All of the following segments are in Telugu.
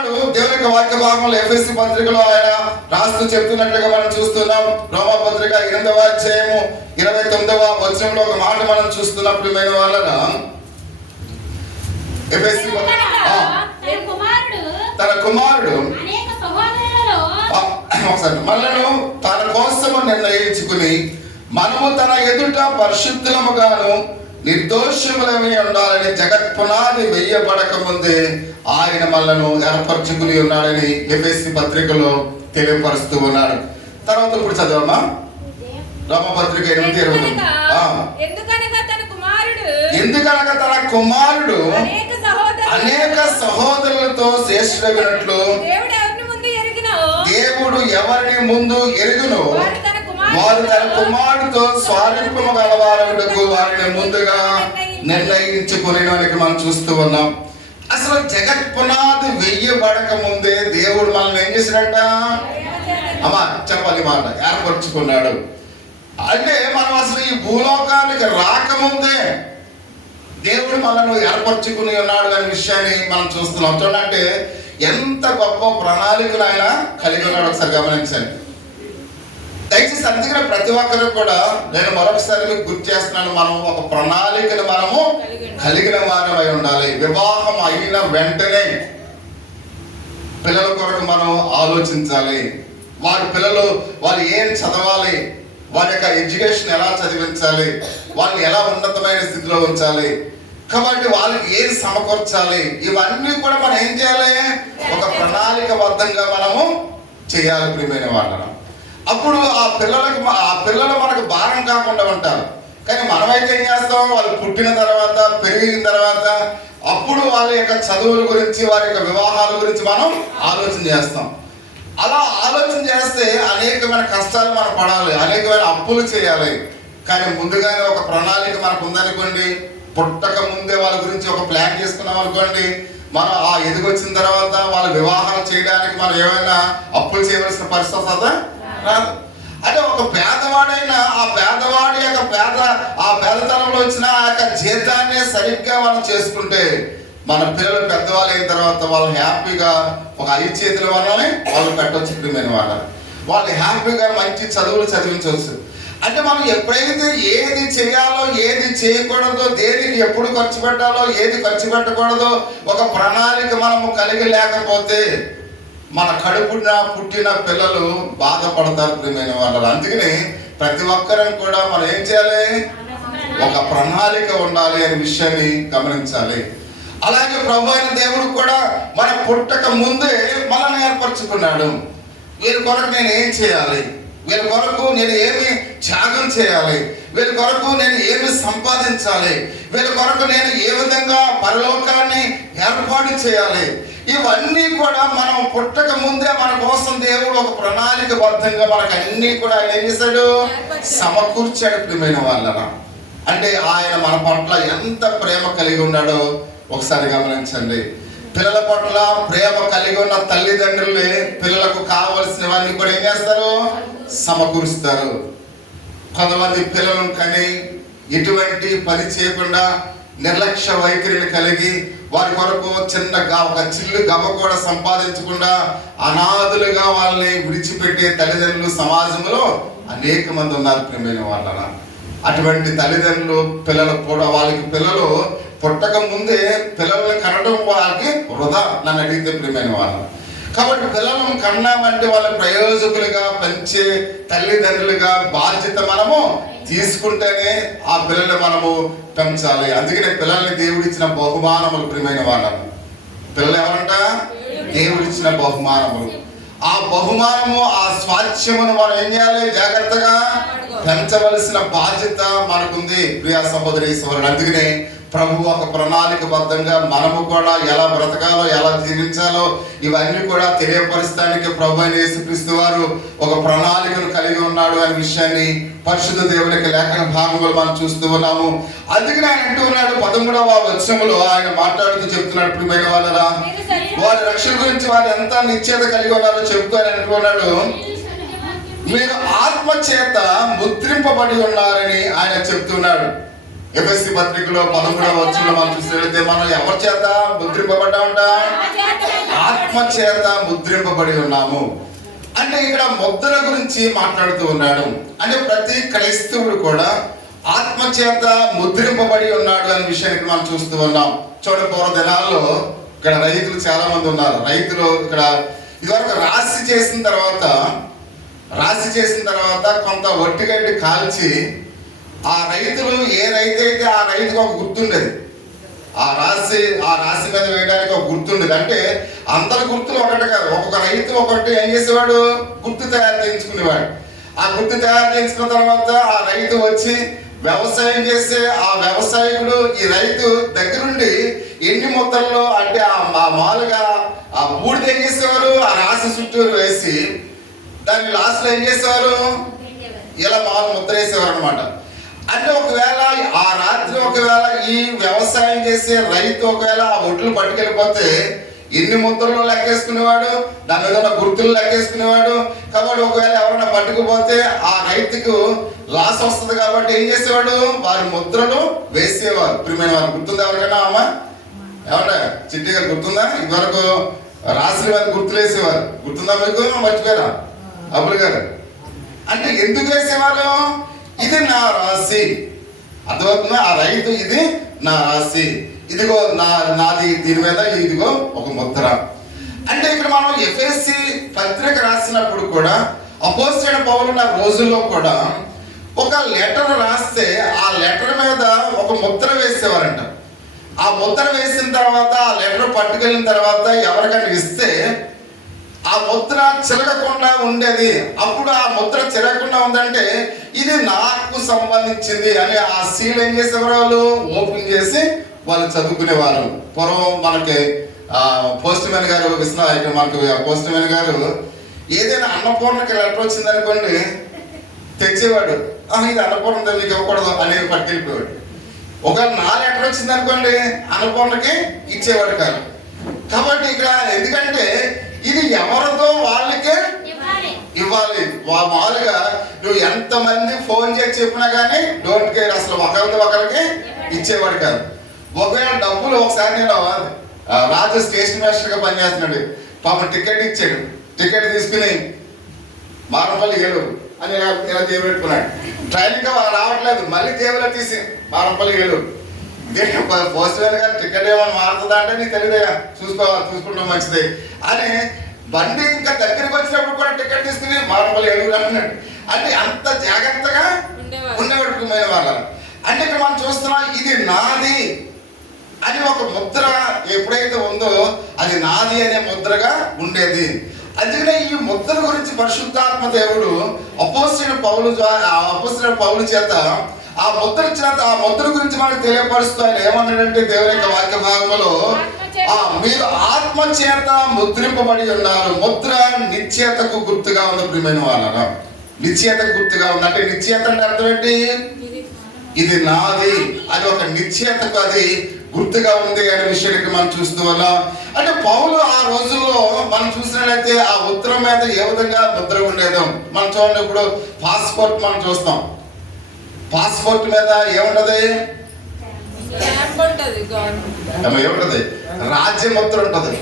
ఉన్నాడు. దేవుని యొక్క వాక్య భాగంలో ఎఫెసీ పత్రికలో ఆయన రాస్తూ చెప్తున్నట్లుగా మనం చూస్తున్నాం. రోమా పత్రిక 8వ అధ్యాయము 29వ వచనంలో ఒక మాట మనం చూస్తున్నప్పుడు మేము వాళ్ళన ఎఫెసీ తన కుమారుడు మనను తన కోసము నిర్ణయించుకుని మనము తన ఎదుట పరిశుద్ధులముగాను నిర్దోషములమై ఉండాలని జగత్ పునాది వేయబడక ముందే ఆయన మనలను ఏర్పరచుకుని ఉన్నాడని ఎఫెసీ పత్రికలో తెలియపరుస్తూ ఉన్నాడు. తర్వాత ఇప్పుడు చదవమ్మా రోమపత్రిక 8:20. ఎందుకనగా తన కుమారుడు అనేక సహోదరులతో శ్రేష్ఠుడైనట్లు దేవుడు ఎవరిని ముందు ఎరుగునో వారు తన కుమారుడితో స్వారూప్యము గలవారమునకు వారిని ముందుగా నిర్ణయించుకుని మనం చూస్తూ ఉన్నాం. అసలు జగత్ పునాది వేయబడక ముందే దేవుడు మనల్ని ఏం చేసినట్ట అమ్మా చెప్పాలి మాట ఏర్పరచుకున్నాడు. అంటే మనం అసలు ఈ భూలోకానికి రాకముందే దేవుడు మనల్ని ఏర్పరచుకుని ఉన్నాడు అనే విషయాన్ని మనం చూస్తున్నాం. చూడండి ఎంత గొప్ప ప్రణాళికలు ఆయన కలిగి ఉన్నాడు. ఒకసారి గమనించండి దయచేసి. అందుకనే ప్రతి ఒక్కరు కూడా నేను మరొకసారి మీకు గుర్తు చేస్తున్నాను, మనం ఒక ప్రణాళికను మనము కలిగిన వారమై ఉండాలి. వివాహం అయిన వెంటనే పిల్లల కొరకు మనం ఆలోచించాలి. వారి పిల్లలు వాళ్ళు ఏం చదవాలి, వారి యొక్క ఎడ్యుకేషన్ ఎలా చదివించాలి, వాళ్ళని ఎలా ఉన్నతమైన స్థితిలో ఉంచాలి, కాబట్టి వాళ్ళకి ఏది సమకూర్చాలి, ఇవన్నీ కూడా మనం ఏం చేయాలి, ఒక ప్రణాళికబద్ధంగా మనము చేయాలి ప్రియమైన వాళ్ళను. అప్పుడు ఆ పిల్లలు మనకు భారం కాకుండా ఉంటారు. కానీ మనమైతే ఏం చేస్తాం, వాళ్ళు పుట్టిన తర్వాత పెరిగిన తర్వాత అప్పుడు వాళ్ళ యొక్క చదువుల గురించి వారి యొక్క వివాహాల గురించి మనం ఆలోచన చేస్తాం. అలా ఆలోచన చేస్తే అనేకమైన కష్టాలు మనం పడాలి, అనేకమైన అప్పులు చేయాలి. కానీ ముందుగానే ఒక ప్రణాళిక మనకు ఉందనుకోండి, పుట్టక ముందే వాళ్ళ గురించి ఒక ప్లాన్ చేసుకున్నాం అనుకోండి, మనం ఆ ఎదిగొచ్చిన తర్వాత వాళ్ళ వివాహాలు చేయడానికి మనం ఏమైనా అప్పులు చేయవలసిన పరిస్థితి రాదు. అంటే ఒక పేదవాడైనా ఆ పేదవాడి యొక్క పేదతనంలో వచ్చిన ఆ యొక్క జీతాన్ని సరిగ్గా మనం చేసుకుంటే మన పిల్లలు పెద్దవాళ్ళు అయిన తర్వాత వాళ్ళు హ్యాపీగా ఒక 5 చేతుల వాళ్ళని వాళ్ళు పెట్టవచ్చు. ప్రియమైన వాళ్ళు హ్యాపీగా మంచి చదువులు చదివించవచ్చు. అంటే మనం ఎప్పుడైతే ఏది చేయాలో ఏది చేయకూడదో, దేనికి ఎప్పుడు ఖర్చు పెట్టాలో ఏది ఖర్చు పెట్టకూడదో ఒక ప్రణాళిక మనము కలిగి లేకపోతే మన కడుపున పుట్టిన పిల్లలు బాధపడతారు ప్రియమైన వాళ్ళు. అందుకని ప్రతి ఒక్కరం కూడా మనం ఏం చేయాలి, ఒక ప్రణాళిక ఉండాలి అనే విషయాన్ని గమనించాలి. అలాగే ప్రభు అయిన దేవుడు కూడా మన పుట్టక ముందే మనల్ని ఏర్పరచుకున్నాడు. వీరి కొరకు నేను ఏం చేయాలి, వీరి కొరకు నేను ఏమి త్యాగం చేయాలి, వీరి కొరకు నేను ఏమి సంపాదించాలి, వీరి కొరకు నేను ఏ విధంగా పరలోకాన్ని ఏర్పాటు చేయాలి, ఇవన్నీ కూడా మనం పుట్టక ముందే మన కోసం దేవుడు ఒక ప్రణాళికబద్ధంగా మనకు అన్ని కూడా ఆయన ఏం చేశాడు, సమకూర్చాడు ప్రియమైన వాళ్ళన. అంటే ఆయన మన పట్ల ఎంత ప్రేమ కలిగి ఉన్నాడో ఒకసారి గమనించండి. పిల్లల పట్ల ప్రేమ కలిగి ఉన్న తల్లిదండ్రులే పిల్లలకు కావలసినవన్నీ కూడా ఏం చేస్తారు, సమకూరుస్తారు. కొంతమంది పిల్లలను కని ఎటువంటి పని చేయకుండా నిర్లక్ష్య వైఖరిని కలిగి వారి కొరకు ఒక చిల్లు గమ కూడా సంపాదించకుండా అనాథులుగా వాళ్ళని విడిచిపెట్టే తల్లిదండ్రులు సమాజంలో అనేక మంది ఉన్నారు ప్రియమైన వాళ్ళ. అటువంటి తల్లిదండ్రులు పిల్లలు కూడా వాళ్ళకి పిల్లలు పుట్టక ముందే పిల్లల్ని కనడం వాళ్ళకి వృధా నన్ను అడిగితే ప్రియమైన వాళ్ళు. కాబట్టి పిల్లలను కన్నామంటే వాళ్ళ ప్రయోజకులుగా పెంచే తల్లిదండ్రులుగా బాధ్యత మనము తీసుకుంటేనే ఆ పిల్లల్ని మనము పెంచాలి. అందుకనే పిల్లల్ని దేవుడిచ్చిన బహుమానములు ప్రియమైన వాళ్ళను. పిల్లలు ఎవరంట, దేవుడిచ్చిన బహుమానములు. ఆ బహుమానము ఆ స్వాస్థ్యమును మనం ఏం చేయాలి, జాగ్రత్తగా పెంచవలసిన బాధ్యత మనకుంది ప్రియా సహోదరి సహోదరుడు. అందుకనే ప్రభు ఒక ప్రణాళికబద్ధంగా మనము కూడా ఎలా బ్రతకాలో ఎలా జీవించాలో ఇవన్నీ కూడా తెలియపరచడానికి ప్రభు అయిన యేసుక్రీస్తు వారు ఒక ప్రణాళికను కలిగి ఉన్నాడు అనే విషయాన్ని పరిశుద్ధ దేవుని యొక్క లేఖన భాగంలో మనం చూస్తూ ఉన్నాము. అందుకని ఆయన అంటూ ఉన్నాడు 13వ వచనములో ఆయన మాట్లాడుతూ చెప్తున్నాడు, ప్రియమైన వాళ్ళరా వారి రక్షణ గురించి వారు ఎంత నిశ్చయత కలిగి ఉన్నారో చెప్తూ ఆయన అంటున్నాడు, మీరు ఆత్మ చేత ముద్రింపబడి ఉన్నారని ఆయన చెప్తున్నాడు. ఎఫెసీ పత్రికలో 13వ వచనంలో మనం చూసినట్లయితే మనం ఎవరి చేత ముద్రింపబడ్డామంట, ఆత్మ ఆత్మ చేత ముద్రింపబడి ఉన్నాము. అంటే ఇక్కడ ముద్ర గురించి మాట్లాడుతూ ఉన్నాడు. అంటే ప్రతి క్రైస్తవుడు కూడా ఆత్మ చేత ముద్రింపబడి ఉన్నాడు అనే విషయానికి మనం చూస్తూ ఉన్నాం. చూడ పూర్వ దినాల్లో ఇక్కడ రైతులు చాలా మంది ఉన్నారు. రైతులు ఇక్కడ ఇదివరకు రాశి చేసిన తర్వాత కొంత ఒట్టిగడ్డి కాల్చి ఆ రైతులు ఏ రైతు అయితే ఆ రైతుకు ఒక గుర్తుండేది, ఆ రాశి మీద వేయడానికి ఒక గుర్తుండేది. అంటే అందరి గుర్తులు ఒకటి కాదు, ఒక్కొక్క రైతు ఒకటి ఏం చేసేవాడు, గుర్తు తయారు చేయించుకునేవాడు. ఆ గుర్తు తయారు చేయించుకున్న తర్వాత ఆ రైతు వచ్చి వ్యవసాయం చేసే ఆ వ్యవసాయకుడు ఈ రైతు దగ్గరుండి ఎన్ని మొత్తంలో అంటే ఆ మామూలుగా ఆ బూడిద ఏం చేసేవారు, ఆ రాశి చుట్టూరు వేసి దాన్ని లాస్ట్ లో ఏం చేసేవారు, ఇలా మామూలు ముద్ర వేసేవారు అనమాట. అంటే ఒకవేళ ఆ రాత్రి ఒకవేళ ఈ వ్యవసాయం చేసే రైతు ఒకవేళ ఆ ఒడ్లు పట్టుకెళ్ళిపోతే ఎన్ని ముద్రలు లెక్కేసుకునేవాడు, దాని మీద ఉన్న గుర్తులు లెక్కేసుకునేవాడు. కాబట్టి ఒకవేళ ఎవరైనా పట్టుకుపోతే ఆ రైతుకు లాస్ వస్తుంది కాబట్టి ఏం చేసేవాడు, వారి ముద్రలు వేసేవారు. ప్రియమైన వారు గుర్తుందా ఎవరికైనా అమ్మా, ఏమంటే చిట్టి గారు గుర్తుందా? ఇదివరకు రాశి మీద గుర్తులు వేసేవారు, గుర్తుందా మీకు? మర్చిపోయారా అబ్బులు గారు? అంటే ఎందుకు వేసేవారు, ఇది నా రాశి, అర్థమవుతుందా? ఆ రైతు ఇది నా రాశి, ఇదిగో నాది, దీని మీద ఇదిగో ఒక ముద్ర. అంటే ఇక్కడ మనం ఎఫెసీ పత్రిక రాసినప్పుడు కూడా అపోస్తలుడైన పౌలు నా రోజుల్లో కూడా ఒక లెటర్ రాస్తే ఆ లెటర్ మీద ఒక ముద్ర వేసేవారంట. ఆ ముద్ర వేసిన తర్వాత ఆ లెటర్ పట్టుకెళ్ళిన తర్వాత ఎవరికైనా ఇస్తే ఆ ముద్ర చిరగకుండా ఉండేది. అప్పుడు ఆ ముద్ర చిరగకుండా ఉందంటే ఇది నాకు సంబంధించింది అని ఆ సీల్ ఏం చేసేవారు, వాళ్ళు ఓపెన్ చేసి వాళ్ళు చదువుకునేవారు. పూర్వం మనకి పోస్ట్ మ్యాన్ గారు మనకు పోస్ట్ మ్యాన్ గారు ఏదైనా అన్నపూర్ణకి లెటర్ వచ్చింది అనుకోండి తెచ్చేవాడు, ఇది అన్నపూర్ణ మీకు ఇవ్వకూడదు అనేది పట్టుకెళ్ళిపోయాడు. ఒకవేళ నా లెటర్ వచ్చింది అనుకోండి అన్నపూర్ణకి ఇచ్చేవాడు కాదు. కాబట్టి ఇక్కడ ఎందుకంటే ఇది ఎవరితో వాళ్ళకే ఇవ్వాలి. మామూలుగా నువ్వు ఎంతమంది ఫోన్ చేసి చెప్పినా కానీ డోంట్ కేర్, అసలు ఒకరికి ఇచ్చేవాడు కాదు. ఒకవేళ డబ్బులు ఒకసారి నేను రాజు స్టేషన్ మాస్టర్గా పనిచేస్తున్నాడు, పాపం టికెట్ ఇచ్చాడు, టికెట్ తీసుకుని మారంపల్లి ఏలూరు అని ఇలా చేపెట్టుకున్నాడు. ట్రైన్కి రావట్లేదు, మళ్ళీ జేబులో తీసి మారంపల్లి ఏలూరు. పోస్ట్ మ్యాన్ గారు టికెట్ ఏమైనా మారుతుందా అంటే నీకు తెలియదయా, చూసుకుంటాం మంచిది అని బండి ఇంకా దగ్గరికి వచ్చినప్పుడు కూడా టికెట్ తీసుకుని మారంపల్లి ఏలూరు అన్నాడు. అంటే అంత జాగ్రత్తగా ఉండేవాడు వాళ్ళ. అంటే ఇక్కడ మనం చూస్తున్నాం ఇది నాది అని ఒక ముద్ర ఎప్పుడైతే ఉందో అది నాది అనే ముద్రగా ఉండేది. అందుకనే ఈ ముద్ర గురించి పరిశుద్ధాత్మ దేవుడు అపోస్తలుడైన పౌలు చేత ఆ ముద్ర గురించి మనకు తెలియపరుస్తూ ఆయన ఏమన్నాడంటే దేవుని యొక్క వాక్య భాగంలో మీరు ఆత్మ చేత ముద్రింపబడి ఉన్నారు. ముద్ర నిశ్చయతకు గుర్తుగా ఉంది. ప్రియమైన వాళ్ళ నిశ్చయతకు గుర్తుగా ఉంది. అంటే నిశ్చయత అంటే అర్థం ఏంటి, ఇది నాది అది ఒక నిశ్చయతకు అది గుర్తుగా ఉంది అనే విషయానికి మనం చూస్తూ ఉన్నాం. అంటే పౌలు ఆ రోజుల్లో మనం చూసినట్లయితే ఆ ఉత్తరం మీద ఏ విధంగా ముద్ర ఉండేదో మనం చూడండి. ఇప్పుడు పాస్పోర్ట్ మనం చూస్తాం, పాస్పోర్ట్ మీద ఏముంటది, ఏముంటది, రాజ్యముద్ర ఉంటది.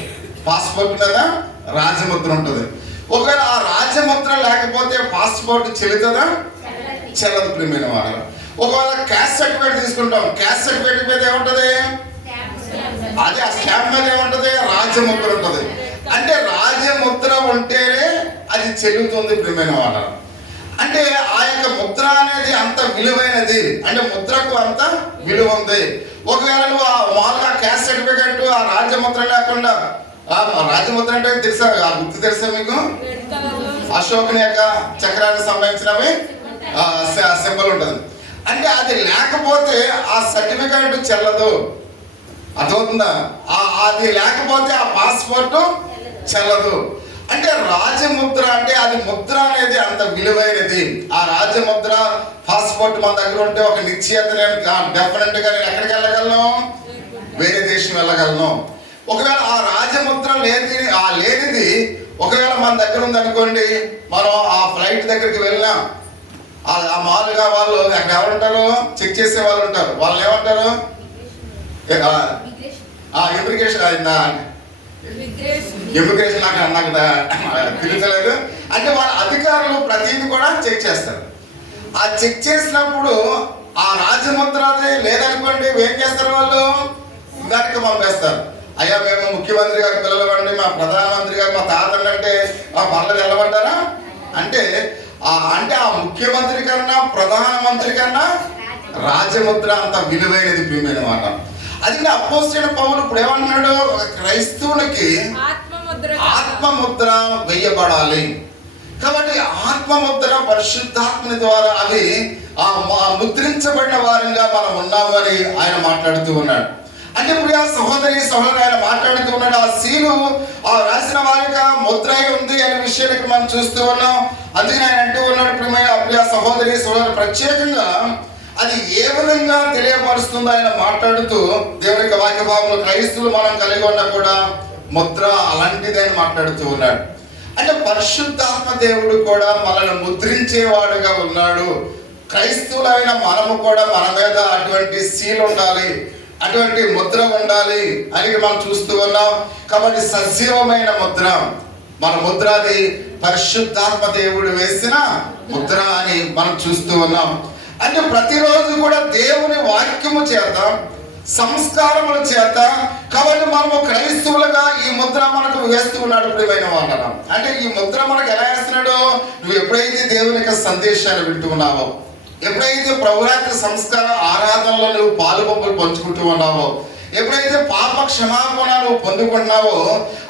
పాస్పోర్ట్ మీద రాజ్యముద్ర ఉంటది. ఒకవేళ ఆ రాజ్యముద్ర లేకపోతే పాస్పోర్ట్ చెల్లుతుందా, చెల్లదు. ప్రియమైన వాళ్ళు ఒకవేళ క్యాస్ట్ సర్టిఫికేట్ తీసుకుంటాం, క్యాస్ట్ సర్టిఫికేట్ మీద ఏముంటది, అదే ఆ స్టాంప్ మీద ఏముంటది, రాజ్యముద్ర ఉంటది. అంటే రాజ్యముద్ర ఉంటేనే అది చెల్లుతుంది. ప్రియమైన వాళ్ళ అంటే ఆ యొక్క ముద్ర అనేది అంత విలువైనది, అంటే ముద్రకు అంత విలువ ఉంది. ఒకవేళ నువ్వు మామూలుగా క్యాస్ట్ సర్టిఫికేట్ ఆ రాజ్యముద్ర లేకుండా, రాజ్యముద్ర అంటే తెలుసా, ఆ గుర్తు తెలుసా మీకు, అశోకుని యొక్క చక్రానికి సంబంధించినవి సింబల్ ఉంటుంది. అంటే అది లేకపోతే ఆ సర్టిఫికేట్ చెల్లదు, అర్థమవుతుందా? అది లేకపోతే ఆ పాస్పోర్ట్ చెల్లదు. అంటే రాజముద్ర అంటే అది ముద్ర అనేది అంత విలువైనది. ఆ రాజముద్ర పాస్పోర్ట్ మన దగ్గర ఉంటే ఒక నిశ్చయత, నేను డెఫినెట్ గా నేను ఎక్కడికి వెళ్ళగలను, వేరే దేశం వెళ్ళగలను. ఒకవేళ ఆ రాజముద్ర లేనిది ఒకవేళ మన దగ్గర ఉందనుకోండి, మనం ఆ ఫ్లైట్ దగ్గరికి వెళ్ళినా ఆ మామూలుగా వాళ్ళు అక్కడ ఎవరుంటారు, చెక్ చేసే వాళ్ళు ఉంటారు. వాళ్ళు ఏమంటారు, ఇమిగ్రేషన్ ఇమిగ్రేషన్ నాకు తిరగలేదు. అంటే వాళ్ళ అధికారులు ప్రతిదీ కూడా చెక్ చేస్తారు. ఆ చెక్ చేసినప్పుడు ఆ రాజముద్రది లేదనుకోండి, ఏం చేస్తారు వాళ్ళు? వెనక్కి పంపేస్తారు. అయ్యా మేము ముఖ్యమంత్రి గారి పిల్లలమండి, మా ప్రధానమంత్రి గారు మా తాతండి అంటే ఆ పర్లేదు వెళ్ళమంటారా? అంటే ఆ ముఖ్యమంత్రి కన్నా ప్రధానమంత్రి కన్నా రాజముద్ర అంత విలువైనది ప్రియమైన మాట. అది అపోస్తలుడైన పౌలు ఇప్పుడు ఏమంటున్నాడు? క్రైస్తవునికి ఆత్మముద్ర వేయబడాలి. కాబట్టి ఆత్మముద్ర పరిశుద్ధాత్మని ద్వారా అవి ముద్రించబడిన వారంగా మనం ఉన్నామని ఆయన మాట్లాడుతూ ఉన్నాడు. అంటే ప్రియా సహోదరి సహోదరు ఆయన మాట్లాడుతూ ఉన్నాడు. ఆ సీలు రాసిన వారిగా ముద్ర ఉంది అనే విషయానికి మనం చూస్తూ ఉన్నాం. అందుకని ఆయన అంటూ ఉన్నాడు, ప్రియా సహోదరి సహోదరు ప్రత్యేకంగా అది ఏ విధంగా తెలియపరుస్తుందో ఆయన మాట్లాడుతూ దేవుని వాక్య భాగంలో క్రైస్తవులు మనం కలిగి ఉన్నా కూడా ముద్ర అలాంటిది అని మాట్లాడుతూ ఉన్నాడు. అంటే పరిశుద్ధాత్మ దేవుడు కూడా మనల్ని ముద్రించేవాడుగా ఉన్నాడు. క్రైస్తవులైన మనము కూడా మన మీద అటువంటి సీల్ ఉండాలి, అటువంటి ముద్ర ఉండాలి అని మనం చూస్తూ ఉన్నాం. కాబట్టి సజీవమైన ముద్ర మన ముద్ర అది పరిశుద్ధాత్మ దేవుడు వేసిన ముద్ర అని మనం చూస్తూ ఉన్నాం. అంటే ప్రతిరోజు కూడా దేవుని వాక్యము చేత సంస్కారముల చేత కాబట్టి మనము క్రైస్తవులుగా ఈ ముద్ర మనకు వేస్తూ ఉన్నాడు ప్రియమైన వాళ్ళ. అంటే ఈ ముద్ర మనకు ఎలా వేస్తున్నాడు? నువ్వు ఎప్పుడైతే దేవుని యొక్క సందేశాన్ని వింటూ ఉన్నావో, ఎప్పుడైతే ప్రభురాత్రి సంస్కార ఆరాధనలో నువ్వు పాలుపంపులు పంచుకుంటూ ఉన్నావో, ఎప్పుడైతే పాప క్షమాపణ నువ్వు పొందుకుంటున్నావో,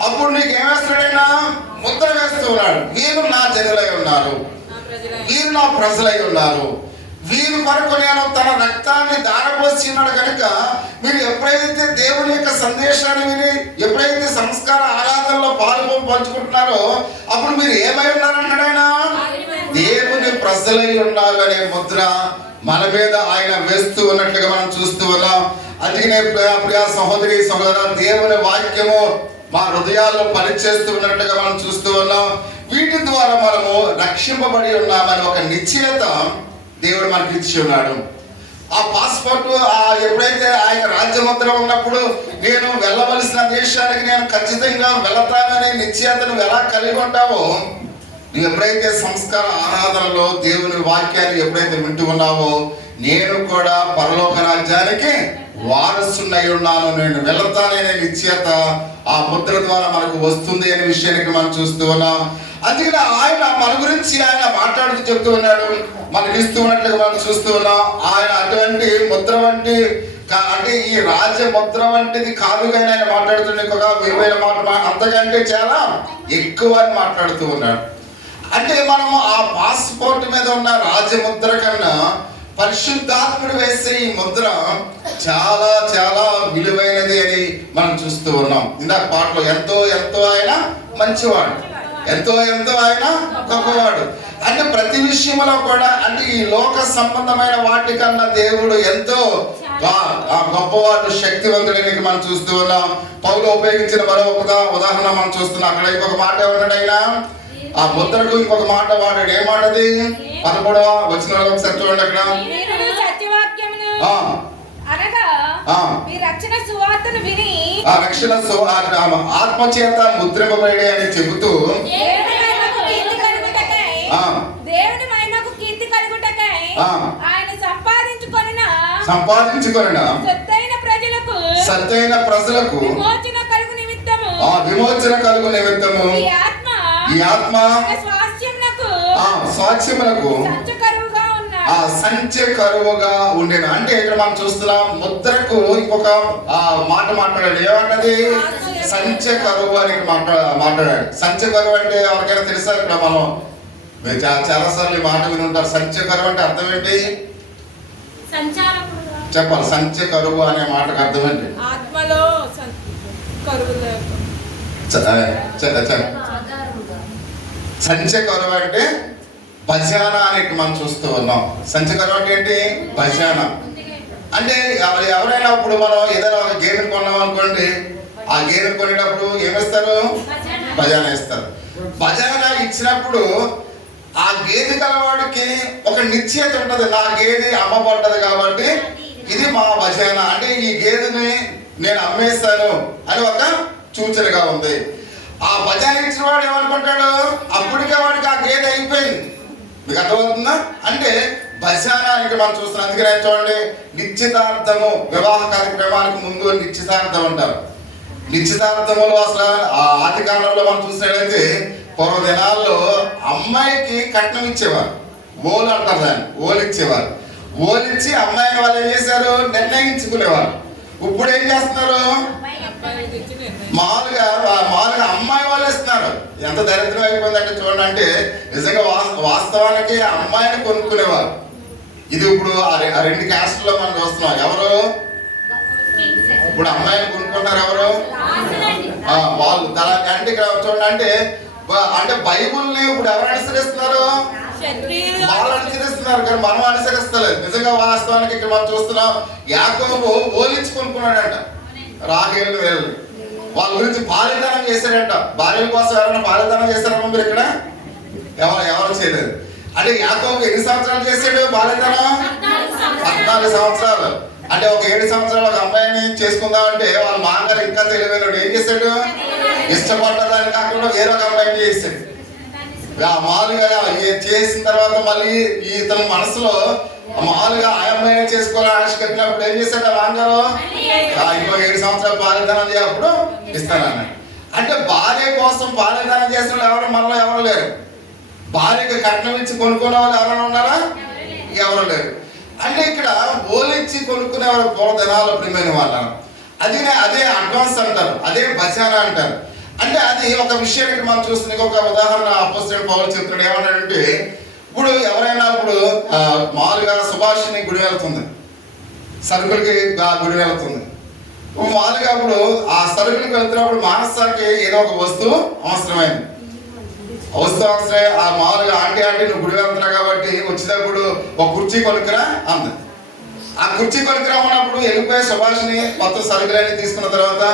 అప్పుడు నీకు ఏమేస్తాడైనా ముద్ర వేస్తూ ఉన్నాడు. వీరు నా జనులై ఉన్నారు, వీరు నా ప్రజలై ఉన్నారు, వీరు కొరకు నేను తన రక్తాన్ని దారపోసి ఉన్నాడు కనుక మీరు ఎప్పుడైతే దేవుని యొక్క సందేశాన్ని విని ఎప్పుడైతే సంస్కార ఆరాధనలో పంచుకుంటున్నారో అప్పుడు మీరు ఏమై ఉన్నారంటాడు ఆయన? దేవుని ప్రజలై ఉన్నారు అనే ముద్ర మన మీద ఆయన వేస్తూ ఉన్నట్లుగా మనం చూస్తూ ఉన్నాం. అందుకనే ప్రియా సహోదరి సహోదర దేవుని వాక్యము మా హృదయాల్లో పనిచేస్తూ ఉన్నట్లుగా మనం చూస్తూ ఉన్నాం. వీటి ద్వారా మనము రక్షింపబడి ఉన్నామని ఒక నిశ్చయత దేవుడు మనకి ఇచ్చి ఉన్నాడు. ఆ పాస్పోర్ట్ ఎప్పుడైతే ఆయన రాజ్యముద్ర ఉన్నప్పుడు నేను వెళ్ళవలసిన దేశానికి నేను ఖచ్చితంగా వెళతానని నిశ్చయతను ఎలా కలిగి ఉంటావో, నువ్వు ఎప్పుడైతే సంస్కార ఆరాధనలో దేవుని వాక్యాన్ని ఎప్పుడైతే వింటూ ఉన్నావో, నేను కూడా పరలోక రాజ్యానికి వారసున్నై ఉన్నాను, నేను వెళతాననే నిశ్చయత ఆ ముద్ర ద్వారా మనకు వస్తుంది అనే విషయానికి మనం చూస్తూ ఉన్నాం. అందుకని ఆయన మన గురించి ఆయన మాట్లాడుతూ చెప్తూ ఉన్నాడు, మనకి ఇస్తూ ఉన్నట్లుగా మనం చూస్తూ ఉన్నాం. ఆయన అటువంటి ముద్ర వంటి అంటే ఈ రాజ్య ముద్ర వంటిది కాదు కానీ ఆయన మాట్లాడుతున్న ఒక విలువైన మాట అంతకంటే చాలా ఎక్కువ అని మాట్లాడుతూ ఉన్నాడు. అంటే మనము ఆ పాస్పోర్ట్ మీద ఉన్న రాజముద్ర కన్నా పరిశుద్ధాత్ముడు వేసే ఈ ముద్ర చాలా చాలా విలువైనది అని మనం చూస్తూ ఉన్నాం. ఇందాక పాటలో ఎంతో ఎంతో ఆయన మంచివాడు, ఎంతో ఎంతో ఆయన గొప్పవాడు. అంటే ప్రతి విషయంలో కూడా అంటే ఈ లోక సంబంధమైన వాటికన్నా దేవుడు ఎంతో గొప్పవాడు, శక్తివంతుడని మనం చూస్తూ ఉన్నాం. పౌలు ఉపయోగించిన మరో ఉదాహరణ మనం చూస్తున్నాం. అక్కడ ఇంకొక మాట ఏమంటాడు ఆయన? ఆ ముద్రకు ఇంకొక మాట వాడాడు. ఏ మాటది? 13వ వచనంలో ఒకసారి చూడండి. అక్కడ రక్షణ ఆత్మచేత ముద్రింపబడి అని చెబుతూ సంపాదించుకొనిన సత్తైన ప్రజలకు విమోచన కలుగు నిమిత్తము ఈ ఆత్మ స్వాస్థ్యములకు సంచ కరువుగా ఉండేను. అంటే ఇక్కడ మనం చూస్తున్నాం ముద్రకు ఇంకొక మాట మాట్లాడాడు. ఏమంటది? సంచ కరువు అని మాట్లాడాడు. సంచ కరువు అంటే ఎవరికైనా తెలుసా? ఇక్కడ మనం చాలా సార్లు ఈ మాట విని ఉంటారు. సంచ కరువు అంటే అర్థం ఏంటి చెప్పాలి? సంచ కరువు అనే మాటకు అర్థం ఏంటి? సంచ కరువు అంటే భజానా అని మనం చూస్తూ ఉన్నాం. సంచకరం అంటే ఏంటి? భజానా అంటే ఎవరైనా ఇప్పుడు మనం ఏదైనా ఒక గేదెను కొన్నాం అనుకోండి, ఆ గేదెను కొనేటప్పుడు ఏమిస్తారు? భజానా ఇస్తారు. భజానా ఇచ్చినప్పుడు ఆ గేదె గలవాడికి ఒక నిశ్చయత ఉంటుంది. నా గేదె అమ్మబడ్డది కాబట్టి ఇది మా భజానా, అంటే ఈ గేదెని నేను అమ్మేస్తాను అని ఒక సూచనగా ఉంది. ఆ భజన ఇచ్చిన వాడు ఏమనుకుంటాడు, అప్పటికే వాడికి ఆ గేదె అయిపోయింది. మీకు అర్థమవుతుందా? అంటే భజన ఇక్కడ మనం చూస్తున్నాం. అందుకనే చూడండి, నిశ్చితార్థము, వివాహ కార్యక్రమానికి ముందు నిశ్చితార్థం అంటారు. నిశ్చితార్థములు అసలు ఆ ఆది కాలంలో మనం చూసినట్లయితే పూర్వ దినాల్లో అమ్మాయికి కట్నం ఇచ్చేవారు. ఓలు అంటారు దాన్ని, ఓలు ఇచ్చేవారు. ఓలిచ్చి అమ్మాయిని వాళ్ళు ఏం చేశారు, నిర్ణయించుకునేవారు. ఇప్పుడు ఏం చేస్తున్నారు, మామూలుగా అమ్మాయి వాళ్ళు ఇస్తున్నారు. ఎంత దరిద్రం అయిపోయిందంటే చూడండి. అంటే నిజంగా వాస్తవానికి అమ్మాయిని కొనుక్కునేవారు. ఇది ఇప్పుడు ఆ రెండు క్యాస్ట్లో మనం చూస్తున్నాం. ఎవరు ఇప్పుడు అమ్మాయిని కొనుక్కుంటారు, ఎవరు వాళ్ళు. అంటే ఇక్కడ చూడండి, అంటే బైబుల్ని ఇప్పుడు ఎవరు అనుసరిస్తున్నారు, వాళ్ళు అనుసరిస్తున్నారు, కానీ మనం అనుసరిస్తలేదు. నిజంగా వాస్తవానికి ఇక్కడ మనం చూస్తున్నాం, యాకోబు ఓలించి కొనుక్కున్నాడంట రాహేలు వేలు. వాళ్ళ గురించి బాల్యదానం చేశాడంట. భార్యల కోసం ఎవరైనా బాల్యదానం చేశారమ్మా మీరు ఇక్కడ? ఎవరు చేయలేదు. అంటే యాకోబు ఎన్ని సంవత్సరాలు చేశాడు బాల్యదానం? 14 సంవత్సరాలు. అంటే ఒక 7 సంవత్సరాలు ఒక అమ్మాయిని చేసుకుందామంటే వాళ్ళ మామగారు ఇంకా తెలివైనడు ఏం చేశాడు, ఇష్టపడ్డదాన్ని కాకుండా వేరే ఒక అమ్మాయిని చేశాడు. మామూలుగా చేసిన తర్వాత మళ్ళీ ఇతని మనసులో మామూలుగా ఆ అమ్మాయిని చేసుకోవాలని ఆశ కట్టినప్పుడు ఏం చేశాడు ఆ మామగారు, ఇంకో 7 సంవత్సరాలు బాల్యదానం చేయప్పుడు ఇస్తానన్నాడు. అంటే భార్య కోసం బాల్యదానం చేసిన ఎవరు మనలో ఎవరు లేరు. భార్యకి కట్నం ఇచ్చి కొనుక్కునే వాళ్ళు ఎవరైనా ఉన్నారా? ఎవరు లేరు. అంటే ఇక్కడ ఓలిచ్చి కొనుక్కునేవారు పూర్వ దినాలు ప్రియమైన వాళ్ళను. అదే అడ్వాన్స్ అంటారు, అదే భజన అంటారు. అంటే అది ఒక విషయం ఇక్కడ మనం చూస్తుంది. ఒక ఉదాహరణ అపోస్తలుడైన పౌలు చెప్తున్నాడు. ఏమన్నాడంటే, ఇప్పుడు ఎవరైనా ఇప్పుడు మామూలుగా సుభాషిని గుడి వెళ్తుంది, సరుకులకి గుడి వెళ్తుంది. మామూలుగా ఇప్పుడు ఆ సరుకులకి వెళ్తున్నప్పుడు మానసానికి ఏదో ఒక వస్తువు అవసరమైంది. అవసరం ఆ మామూలుగా ఆంటీ నువ్వు గుడి వెళ్తున్నావు కాబట్టి వచ్చేటప్పుడు ఒక కుర్చీ కొనుక్కురా అంది. ఆ కుర్చీ కొనుక్కురా ఉన్నప్పుడు వెళ్ళిపోయి సుభాషిని మొత్తం సరుకులన్నీ తీసుకున్న తర్వాత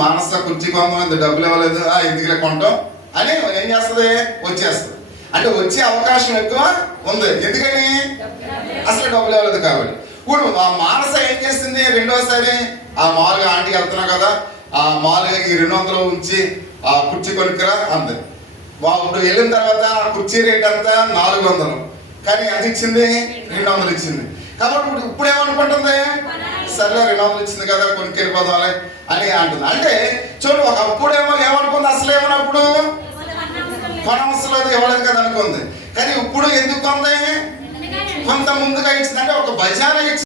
మానస కుర్చీ కొంతమంది డబ్బులు ఇవ్వలేదు, ఎందుకులే కొంటాం అని ఏం చేస్తుంది, వచ్చేస్తుంది. అంటే వచ్చే అవకాశం ఎక్కువ ఉంది. ఎందుకని, అసలు డబ్బులు ఇవ్వలేదు కాబట్టి. ఇప్పుడు ఆ మానస ఏం చేస్తుంది, రెండోసారి ఆ మామూలుగా ఆంటీకి వెళ్తున్నావు కదా, ఆ మామూలుగా ఈ 200 ఉంచి ఆ కుర్చీ కొనుక్కురా అంది. ఇప్పుడు వెళ్ళిన తర్వాత ఆ కుర్చీ రేట్ అంతా 400, కానీ ఎంత ఇచ్చింది, 200 ఇచ్చింది. కాబట్టి ఇప్పుడు ఏమనుకుంటుంది, సరే 200 ఇచ్చింది కదా కొనుక్కెళ్ళిపోదాంలే అని అంటుంది. అంటే చూడు, ఒకప్పుడేమో ఏమనుకుంది, అసలు ఏమన్నప్పుడు కొనవసరం ఇవ్వలేదు కదా అనుకుంది. కానీ ఇప్పుడు ఎందుకు కొంది, కొంత ముందుగా ఇచ్చింది. అంటే ఒక భజన ఇచ్చింది.